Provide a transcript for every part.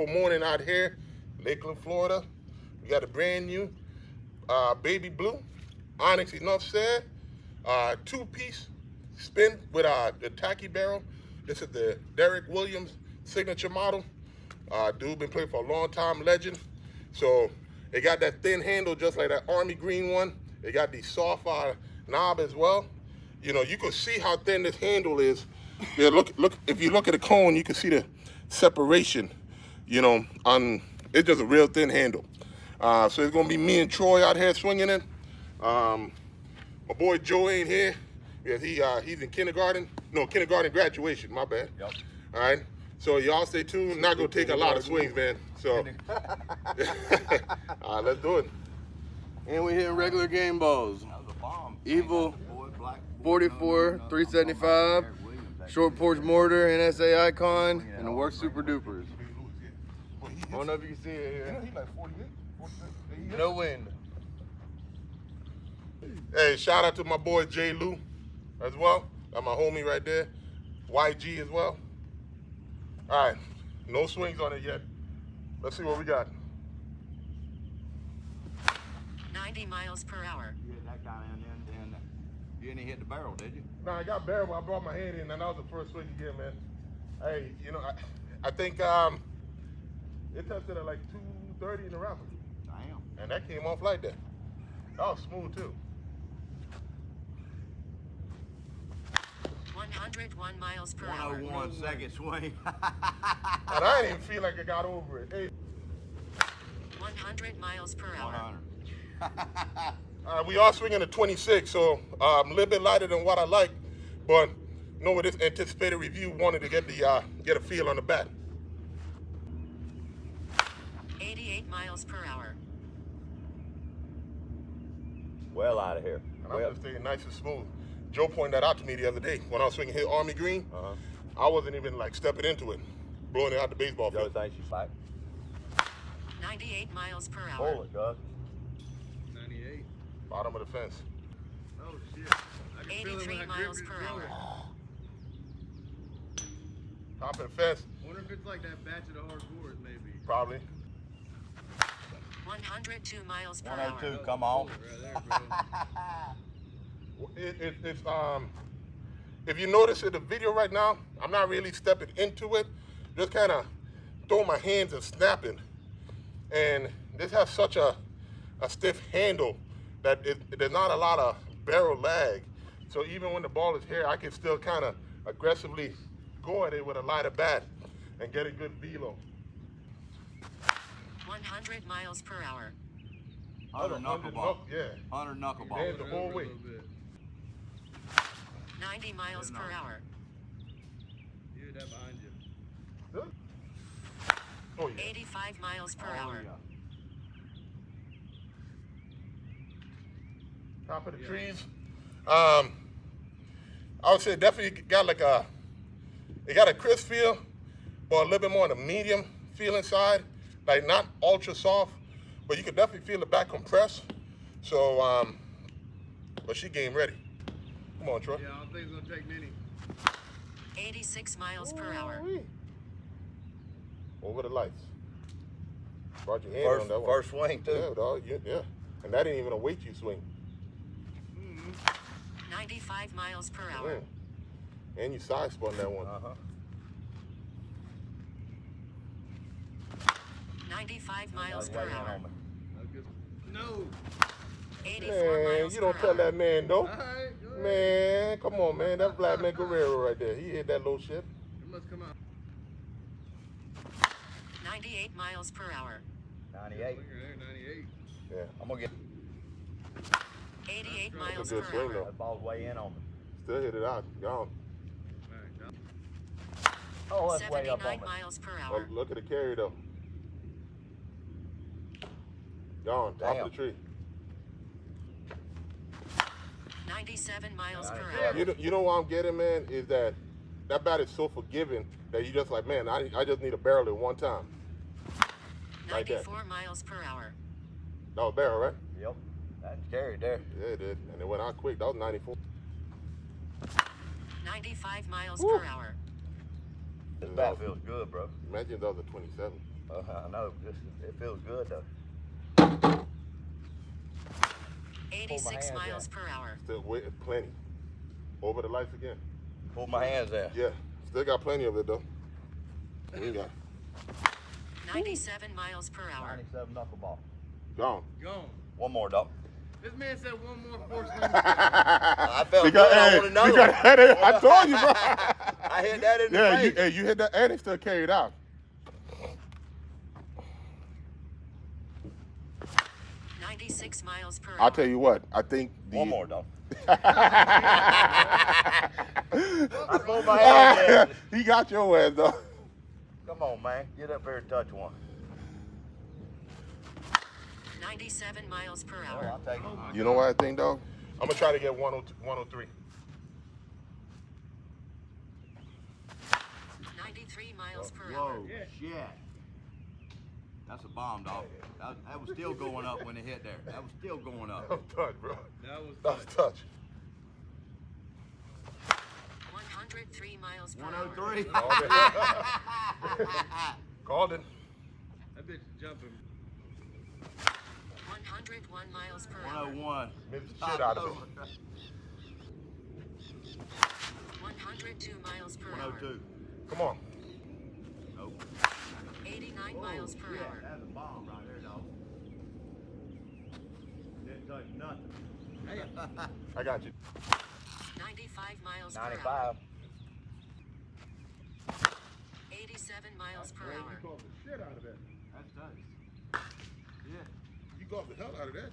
beautiful morning out here, Lakeland, Florida. We got a brand new baby blue Onyx, enough said, two-piece spin with the tacky barrel. This is the Derrick Williams signature model. Dude been playing for a long time, legend. So it got that thin handle just like that army green one. It got the soft knob as well. You know, you can see how thin this handle is. Yeah, look. If you look at the cone, you can see the separation. You know, it's just a real thin handle. So it's gonna be me and Troy out here swinging it. My boy Joe ain't here. Yeah, he's in kindergarten. No, kindergarten graduation. My bad. Yep. All right. So y'all stay tuned. Not gonna take a lot of swings, man. So, all right, let's do it. And we hitting regular game balls. Evil 44, 375, short porch mortar, NSA icon, and the work super dupers. I don't know if you can see it here. He's like 48, 47. No wind. Hey, shout out to my boy J. Lou as well. That's my homie right there. YG as well. All right, no swings on it yet. Let's see what we got. 90 miles per hour. You hit that kind of and you didn't hit the barrel, did you? No, I got barrel, but I brought my hand in, and that was the first swing again, man. Hey, you know, I think it tested at like 230 in the rapper. Damn. And that came off like that. That was smooth too. 101 miles per hour. 101 second swing. And I didn't even feel like I got over it. Hey. 100 miles per hour. 100. We are swinging a 26, so a little bit lighter than what I like, but you know, with this anticipated review, wanted to get a feel on the bat. 88 miles per hour. Well out of here. And I'm just staying nice and smooth. Joe pointed that out to me the other day when I was swinging his army green. I wasn't even like stepping into it, blowing it out the baseball Joe field. thinks you slack. 98 miles per hour. Hold it, Doug. 98. Bottom of the fence. Oh shit. I can feel it 83 when I miles grip per it. hour. Top of the fence, Wonder if it's like that batch of the hard boards, maybe. probably. 102 miles per 102, hour. come on. Right there, bro. It's if you notice in the video right now, I'm not really stepping into it, just kind of throwing my hands and snapping. And this has such a stiff handle that there's not a lot of barrel lag. So even when the ball is here, I can still kind of aggressively go at it with a lighter bat and get a good velo. 100 miles per hour. 100 knuckleball. Yeah. 100 knuckleball. Hands the whole way. 90 miles per hour. You hear that behind you. Oh yeah. 85 miles per hour. Top of the trees. I would say definitely got like it got a crisp feel, but a little bit more on the medium feel inside. Like not ultra soft, but you could definitely feel the back compressed. So, but she game ready. Come on, Troy. Yeah, I don't think it's gonna take many. 86 miles per hour. Ooh-wee. Over the lights. Brought your hand on that one. First swing, too. Yeah, dog. Yeah. And that ain't even a weight you swing. 95 miles per hour. And you side spun that one. 95 miles per hour. No. 84 Man, miles you don't per tell hour. that man no. All right, go ahead. Man, come on, man. That's Vladimir Guerrero right there. He hit that little shit. It must come out. 98 miles per hour. 98. Look there, 98. Yeah. I'm going to get 88 That's miles a good per swing, hour. though. that ball's way in on me. Still hit it out. Gone. All right, now. Oh, that's way up on 79 me. miles per Oh, hour. look at the carry, though. Gone. Top Damn. of the tree. 97 miles per 97. hour. You know what I'm getting, man, is that bat is so forgiving that you just like, man, I just need a barrel at one time. Like that. 94 miles per hour. That was barrel, right? Yep. That's carried there. Yeah, it did. And it went out quick. That was 94. 95 miles Woo. per hour. This bat feels good, bro. Imagine if that was a 27. I know. It feels good though. 86 hands miles in. per hour. Still waiting, plenty. Over the lights again. Pull my hands in. Yeah, still got plenty of it though. We got 97 miles per hour. 97 knuckleball. gone. Gone. One more, dog. This man said one more force limit. I felt Because, good. I hey, want to know. because, I told you, bro. I hit that in the Yeah, face. you hit that, and it still carried out. 96 miles per hour. I'll tell you what, I think One more, dog. I pulled my hands in. He got your ass though. Come on, man. Get up here and touch one. 97 miles per Oh, hour. I'll take it. You know what I think though? I'm gonna try to get 103. 93 miles per Whoa, hour. shit. That's a bomb, dog. That was still going up when it hit there. That was still going up. That was touch, bro. That was That was touch. 103 miles per hour. 103. Called it. that bitch jumping. 101 miles per hour. 101. Missed the shit out of it. 102 miles per hour. 102. Come on. Nope. 89 miles per Yeah, hour. that's a bomb right there, dog. Didn't touch nothing. I got you. 95 miles per hour. 95. 87 miles per hour. called the shit out of that. That's touch. Yeah. You called the hell out of that.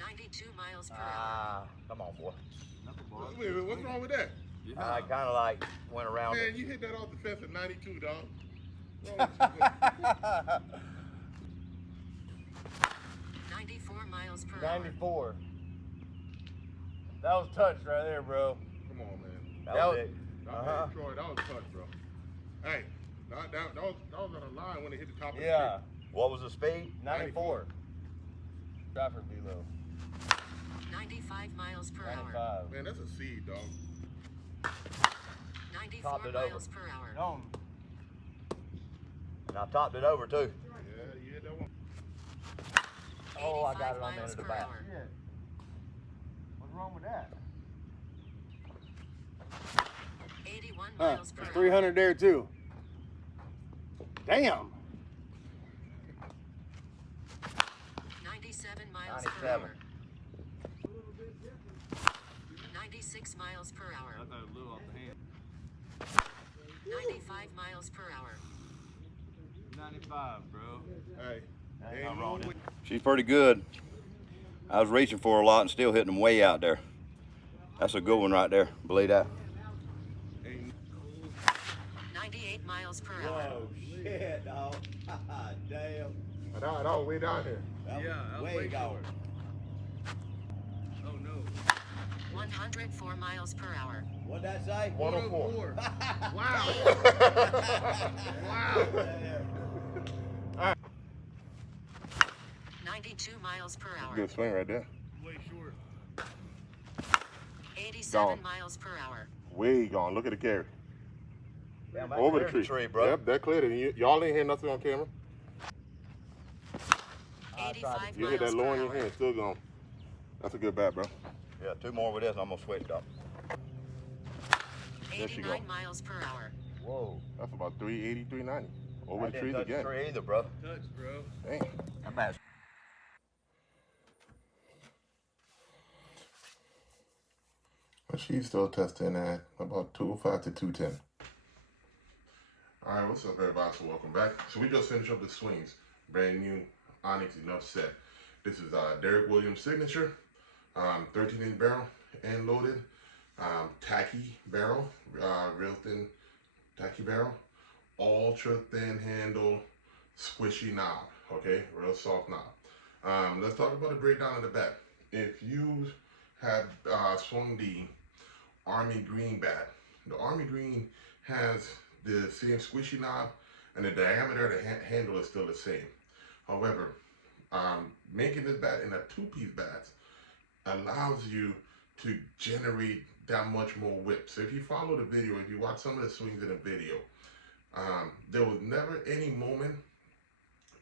92 miles per hour. Ah, come on, boy. Wait, what's wrong with that? I kind of like went around Man, it. you hit that off the fence at 92, dog. 94 miles per hour. 94. That was touch right there, bro. Come on, man. That was it. Hey, Troy, that was touch, bro. Hey, that was on a line when it hit the top of the Yeah. What was the speed? 94. Traffic below. 95 miles per hour. 95. street. Man, that's a seed, dog. 94 Topped it over. miles per hour. Gone. And I topped it over, too. Yeah, you hit that one. Oh, I got 85 it on the end miles of the per back. hour. Shit. What's wrong with that? 81 Huh. miles per There's hour. 300 there too. Damn. 97 miles per 97. hour. 96 miles per hour. thought it blew off the hand. 95 miles per hour. 95, bro. Hey, Ain't nothing wrong with it. She's pretty good. I was reaching for her a lot and still hitting them way out there. That's a good one right there. Believe that. 98 miles per hour. Whoa, shit, dog. Damn. that was way down here. That Yeah, that was way going. Oh no. 104 miles per hour. What'd that say? 104. Wow. Wow. 92 miles per hour. Good swing right there. Way short. 87 Gone. miles per hour. Way gone. Look at the carry. Damn, that Over the cleared tree. bro. Yep, that cleared it. Y'all ain't hear nothing on camera. 85 You hit miles that low per in your hour. hand, still gone. That's a good bat, bro. Yeah, 2 more with this and I'm gonna switch, dog. There she go. 89 miles per hour. Whoa. That's about 380, 390. Over I the didn't trees touch the again. tree either, bro. Touch, bro. Dang. That bat's She's still testing at about 205 to 210. All right, what's up, everybody? So welcome back. So we just finished up the swings. Brand new Onyx enough set. This is Derrick Williams' signature. 13-inch barrel, end loaded. Tacky barrel, real thin tacky barrel. Ultra thin handle, squishy knob. Okay, real soft knob. Let's talk about the breakdown of the bat. If you have swung the Army Green bat, the Army Green has the same squishy knob and the diameter of the handle is still the same. However, making this bat in a two-piece bat allows you to generate that much more whip. So if you follow the video, if you watch some of the swings in the video, There was never any moment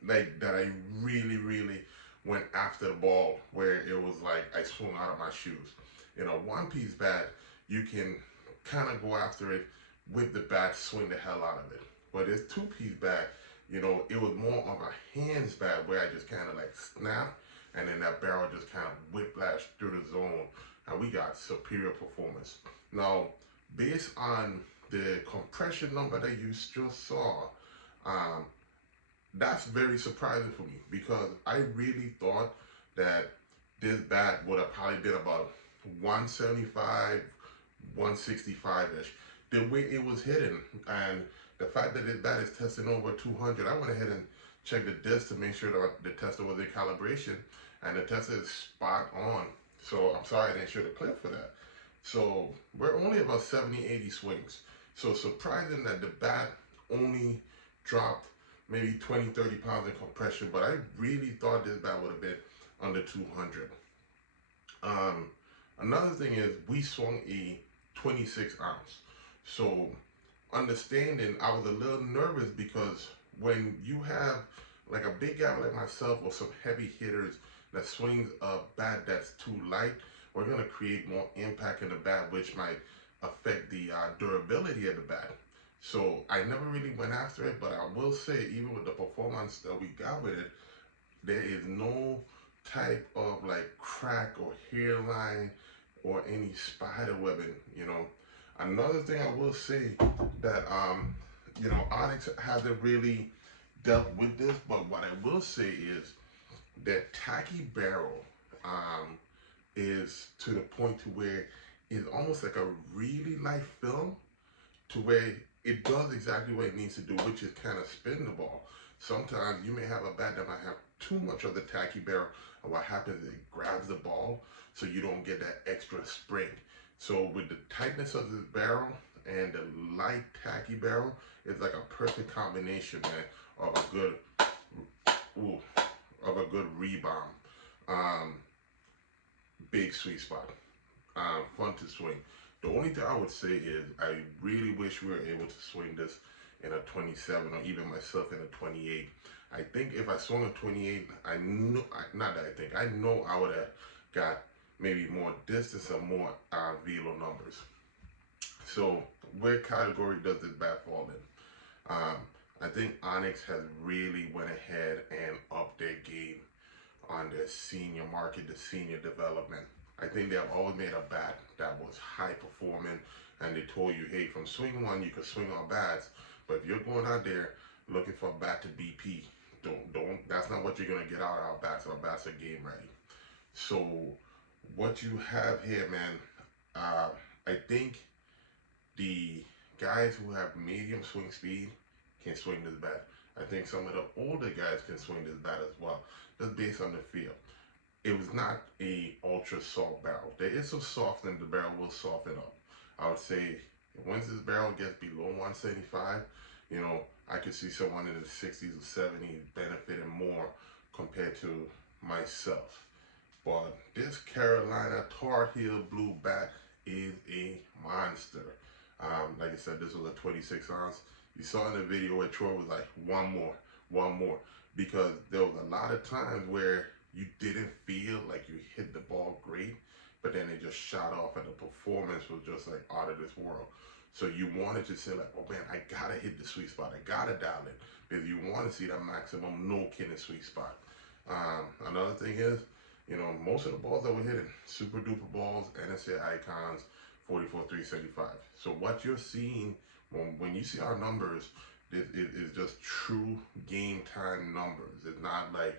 like that I really went after the ball where it was like I swung out of my shoes. In a one-piece bat, you can kind of go after it with the bat, swing the hell out of it. But this two-piece bat, it was more of a hands bat where I just kind of like snap, and then that barrel just kind of whiplash through the zone, and we got superior performance. Now, based on the compression number that you just saw, that's very surprising for me because I really thought that this bat would have probably been about 175, 165-ish. The way it was hitting and the fact that this bat is testing over 200, I went ahead and checked the disc to make sure that the tester was in calibration, and the tester is spot on. So I'm sorry I didn't show the clip for that. So we're only about 70, 80 swings. So surprising that the bat only dropped maybe 20, 30 pounds in compression, but I really thought this bat would have been under 200. Another thing is we swung a 26 ounce. So understanding, I was a little nervous because when you have like a big guy like myself or some heavy hitters that swings a bat that's too light, we're gonna create more impact in the bat, which might affect the durability of the bat. So I never really went after it, but I will say, even with the performance that we got with it, there is no type of like crack or hairline or any spider webbing. Another thing I will say that Onyx hasn't really dealt with this, but what I will say is that tacky barrel is to the point to where it's almost like a really light film, to where it does exactly what it needs to do, which is kind of spin the ball. Sometimes you may have a bat that might have too much of the tacky barrel, and what happens is it grabs the ball, so you don't get that extra spring. So with the tightness of this barrel and the light tacky barrel, it's like a perfect combination, man, of a good rebound. Big sweet spot. Fun to swing. The only thing I would say is I really wish we were able to swing this in a 27 or even myself in a 28. I think if I swung a 28, I know I would have got maybe more distance or more velo numbers. So where category does this bat fall in? I think Onyx has really went ahead and upped their game on their senior market, the senior development. I think they've always made a bat that was high performing, and they told you, hey, from swing one, you can swing on bats, but if you're going out there looking for a bat to BP, that's not what you're gonna get out of our bats. Our bats are game ready. So what you have here, man, I think the guys who have medium swing speed can swing this bat. I think some of the older guys can swing this bat as well, just based on the feel. It was not a ultra soft barrel. There is some softness, the barrel will soften up. I would say once this barrel gets below 175, I could see someone in the 60s or 70s benefiting more compared to myself. But this Carolina Tar Heel Blue bat is a monster. Like I said, this was a 26 ounce. You saw in the video where Troy was like, one more. Because there was a lot of times where you didn't feel like you hit the ball great, but then it just shot off and the performance was just like out of this world. So you wanted to say like, oh man, I gotta hit the sweet spot. I gotta dial it, because you want to see that maximum no kidding sweet spot. Another thing is, most of the balls that we're hitting, super duper balls, NSA icons, 44, 375. So what you're seeing when you see our numbers, it is just true game time numbers. It's not like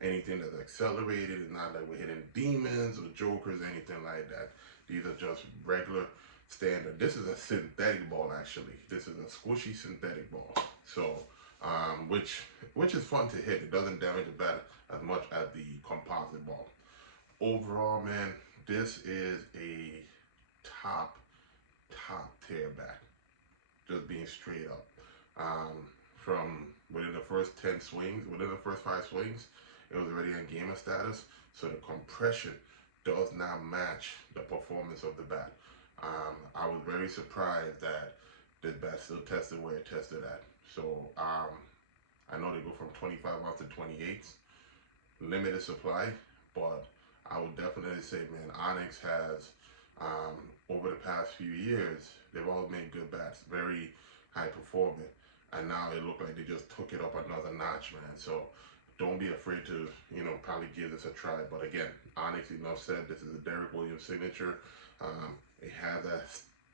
anything that's accelerated. It's not like we're hitting demons or jokers, anything like that. These are just regular standard. This is a synthetic ball, actually. This is a squishy synthetic ball. So, which is fun to hit. It doesn't damage the bat as much as the composite ball. Overall, man, this is a top tier bat. Just being straight up. From within the first 10 swings, within the first 5 swings, it was already in gamer status. So the compression does not match the performance of the bat. I was very surprised that this bat still tested where it tested at. So I know they go from 25 ounce to 28s, limited supply, but I would definitely say, man, Onyx has, over the past few years, they've all made good bats, very high performing, and now it looked like they just took it up another notch, man. So don't be afraid to, probably give this a try. But again, Onyx, enough said, this is a Derrick Williams signature. It has that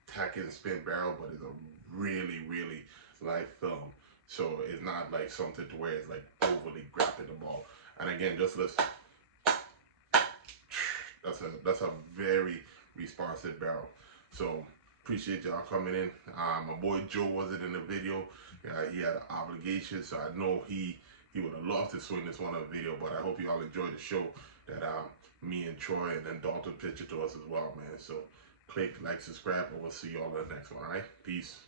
tack and spin barrel, but it's a really, really light film. So it's not like something to where it's like overly grabbing the ball. And again, just listen. That's a very responsive barrel. So appreciate y'all coming in. My boy Joe wasn't in the video. He had an obligation, so I know he would have loved to swing this one on video. But I hope you all enjoyed the show that me and Troy and then Dalton pictured to us as well, man. So click, like, subscribe, and we'll see y'all in the next one. All right, peace.